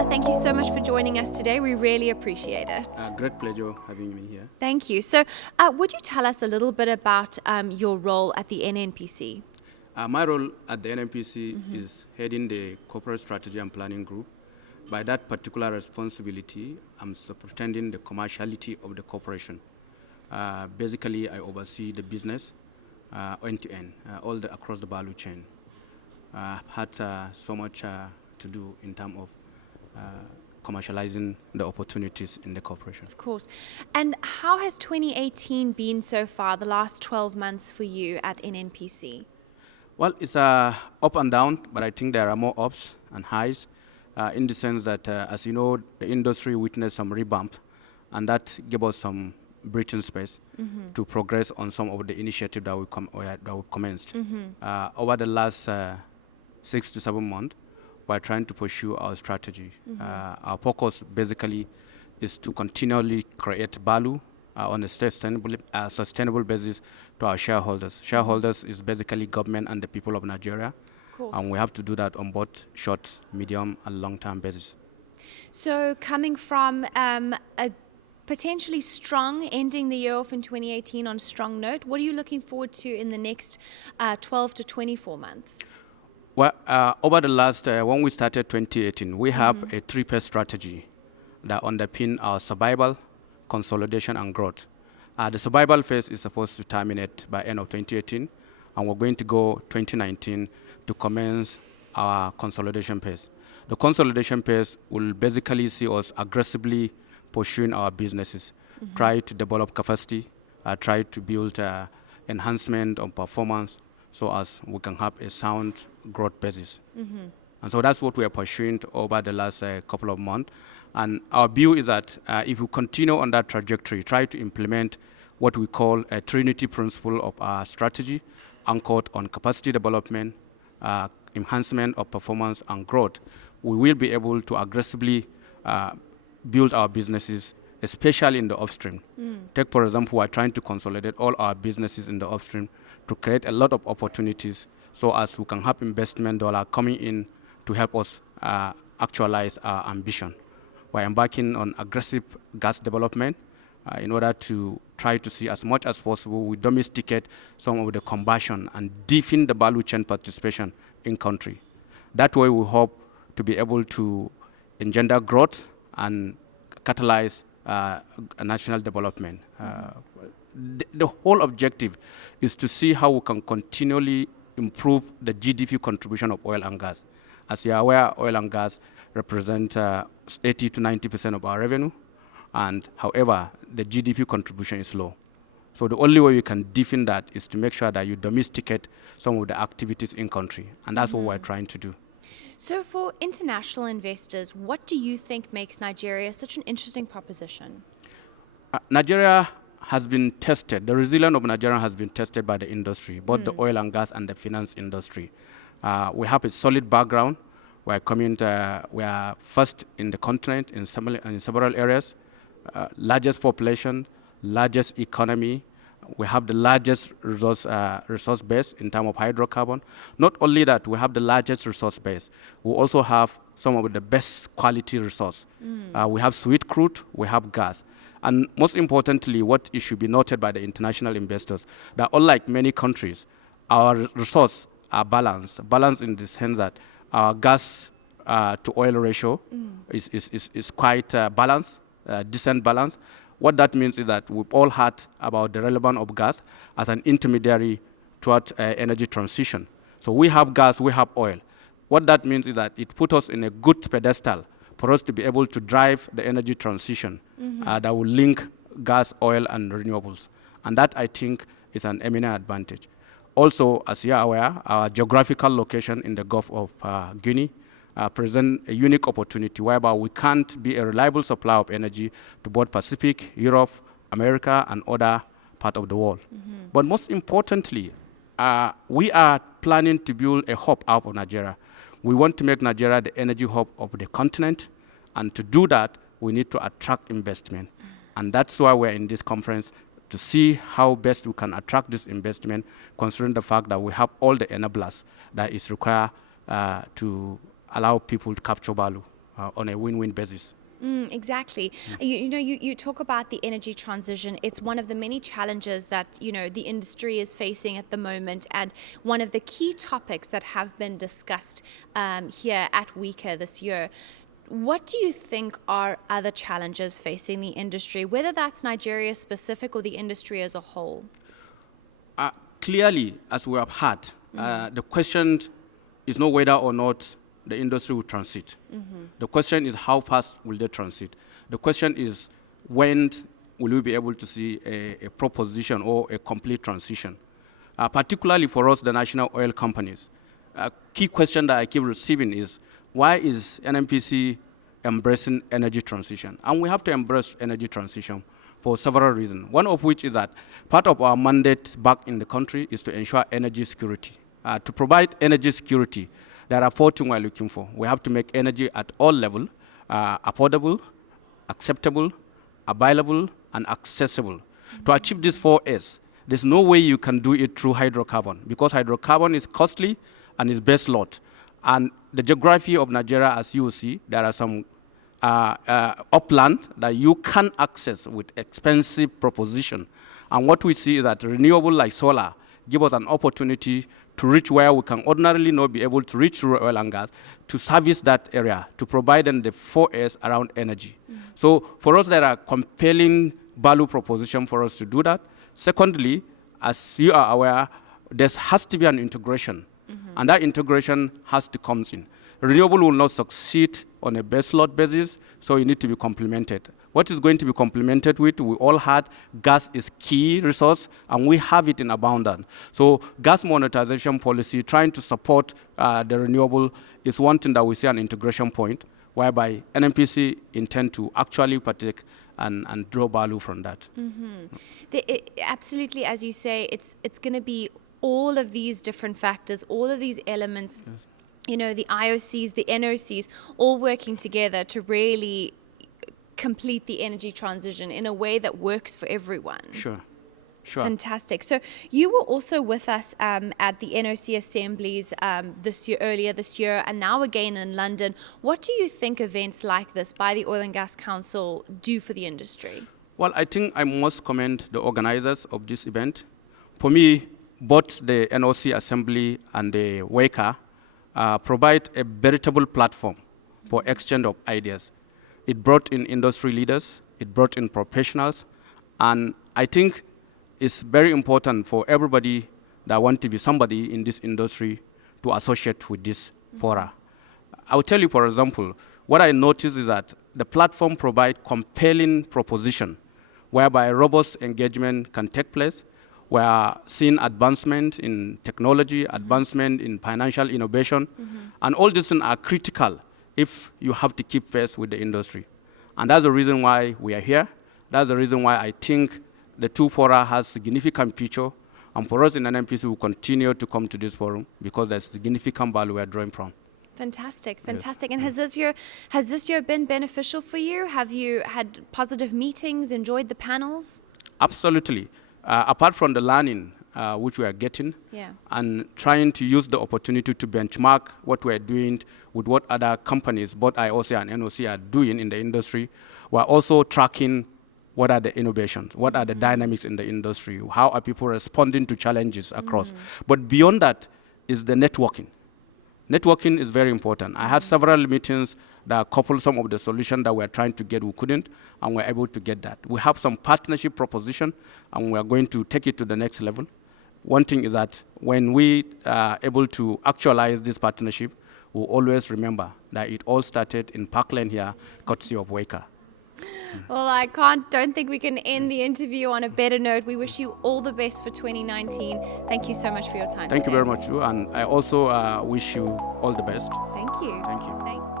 Bala, thank you so much for joining us today. We really appreciate it. Great pleasure having me here. Thank you. So, would you tell us a little bit about your role at the NNPC? My role at the NNPC is heading the corporate strategy and planning group. By that particular responsibility, I'm superintending the commerciality of the corporation. Basically, I oversee the business end-to-end, across the value chain. I've had so much to do in terms of commercializing the opportunities in the corporation. Of course. And how has 2018 been so far, the last 12 months for you at NNPC? Well, it's up and down, but I think there are more ups and highs in the sense that, as you know, the industry witnessed some revamp, and that gave us some breathing space to progress on some of the initiatives that we commenced. Over the last 6 to 7 months, we're trying to pursue our strategy. Our focus basically is to continually create value on a sustainable basis to our shareholders. Shareholders is basically government and the people of Nigeria. Of course. And we have to do that on both short, medium, and long-term basis. So coming from a potentially strong ending the year off in 2018 on a strong note, what are you looking forward to in the next 12 to 24 months? Well, over the last, when we started 2018, we have a three-phase strategy that underpin our survival, consolidation, and growth. The survival phase is supposed to terminate by end of 2018, and we're going to go 2019 to commence our consolidation phase. The consolidation phase will basically see us aggressively pursuing our businesses, try to develop capacity, try to build enhancement on performance so as we can have a sound growth basis. And so that's what we are pursuing over the last couple of months. And our view is that if we continue on that trajectory, try to implement what we call a trinity principle of our strategy, anchored on capacity development, enhancement of performance, and growth, we will be able to aggressively build our businesses, especially in the upstream. Take, for example, we're trying to consolidate all our businesses in the upstream to create a lot of opportunities so as we can have investment dollar coming in to help us actualize our ambition. We're embarking on aggressive gas development in order to try to see as much as possible we domesticate some of the combustion and deepen the value chain participation in country. That way we hope to be able to engender growth and catalyze national development. The whole objective is to see how we can continually improve the GDP contribution of oil and gas. As you are aware, oil and gas represent 80 to 90% of our revenue, and however, the GDP contribution is low. So the only way you can deepen that is to make sure that you domesticate some of the activities in country, and that's what we're trying to do. So for international investors, what do you think makes Nigeria such an interesting proposition? Nigeria has been tested. The resilience of Nigeria has been tested by the industry, both the oil and gas and the finance industry. We have a solid background. We are first in the continent in several areas, largest population, largest economy. We have the largest resource base in terms of hydrocarbon. Not only that, we have the largest resource base. We also have some of the best quality resource. We have sweet crude, we have gas. And most importantly, what it should be noted by the international investors, that unlike many countries, our resources are balanced. Balanced in the sense that our gas to oil ratio is quite balanced, decent balance. What that means is that we've all heard about the relevance of gas as an intermediary toward energy transition. So we have gas, we have oil. What that means is that it puts us in a good pedestal for us to be able to drive the energy transition that will link gas, oil, and renewables. And that, I think, is an eminent advantage. Also, as you are aware, our geographical location in the Gulf of Guinea present a unique opportunity whereby we can't be a reliable supplier of energy to both Pacific, Europe, America, and other parts of the world. But most importantly, we are planning to build a hub out of Nigeria. We want to make Nigeria the energy hub of the continent, and to do that, we need to attract investment. And that's why we're in this conference, to see how best we can attract this investment, considering the fact that we have all the enablers that is required to allow people to capture value on a win-win basis. Exactly. You talk about the energy transition. It's one of the many challenges that, the industry is facing at the moment. And one of the key topics that have been discussed here at WICA this year. What do you think are other challenges facing the industry, whether that's Nigeria specific or the industry as a whole? Clearly, as we have had, the question is not whether or not the industry will transit. The question is how fast will they transit. The question is when will we be able to see a proposition or a complete transition. Particularly for us, the national oil companies. A key question that I keep receiving is, why is NNPC embracing energy transition? And we have to embrace energy transition for several reasons. One of which is that part of our mandate back in the country is to ensure energy security. To provide energy security, there are 4 things we're looking for. We have to make energy at all levels, affordable, acceptable, available, and accessible. To achieve these 4 A's, there's no way you can do it through hydrocarbon, because hydrocarbon is costly and is base load. And the geography of Nigeria, as you will see, there are some upland that you can access with expensive proposition. And what we see is that renewable like solar give us an opportunity to reach where we can ordinarily not be able to reach through oil and gas, to service that area, to provide them the 4 A's around energy. So for us, there are compelling value proposition for us to do that. Secondly, as you are aware, there has to be an integration, and that integration has to come in. Renewable will not succeed on a base load basis, so you need to be complemented. What is going to be complemented with, we all had gas is key resource, and we have it in abundance. So gas monetization policy, trying to support the renewable, is one thing that we see an integration point, whereby NNPC intend to actually partake and draw value from that. Absolutely, as you say, it's going to be all of these different factors, all of these elements, the IOCs, the NOCs, all working together to really complete the energy transition in a way that works for everyone. Sure. Fantastic. So you were also with us at the NOC assemblies earlier this year, and now again in London. What do you think events like this by the Oil and Gas Council do for the industry? Well, I think I must commend the organizers of this event. For me, both the NOC assembly and the WICA provide a veritable platform for exchange of ideas. It brought in industry leaders, it brought in professionals, and I think it's very important for everybody that want to be somebody in this industry to associate with this fora. I'll tell you, for example, what I noticed is that the platform provides compelling proposition whereby robust engagement can take place. We are seeing advancement in technology, advancement in financial innovation, and all these things are critical if you have to keep pace with the industry. And that's the reason why we are here. That's the reason why I think the 2 fora has significant future. And for us in NNPC, we continue to come to this forum because there's significant value we are drawing from. Fantastic. Yes. And has this year been beneficial for you? Have you had positive meetings, enjoyed the panels? Absolutely. Apart from the learning which we are getting, and trying to use the opportunity to benchmark what we're doing with what other companies, both IOC and NOC, are doing in the industry, we're also tracking what are the innovations, what are the dynamics in the industry, how are people responding to challenges across. But beyond that is the networking. Networking is very important. I had several meetings that coupled some of the solutions that we're trying to get, we couldn't, and we're able to get that. We have some partnership proposition, and we're going to take it to the next level. One thing is that when we are able to actualize this partnership, we'll always remember that it all started in Parkland here, courtesy of WICA. Well, don't think we can end the interview on a better note. We wish you all the best for 2019. Thank you so much for your time Thank today. you very much, and I also wish you all the best. Thank you. Thank you.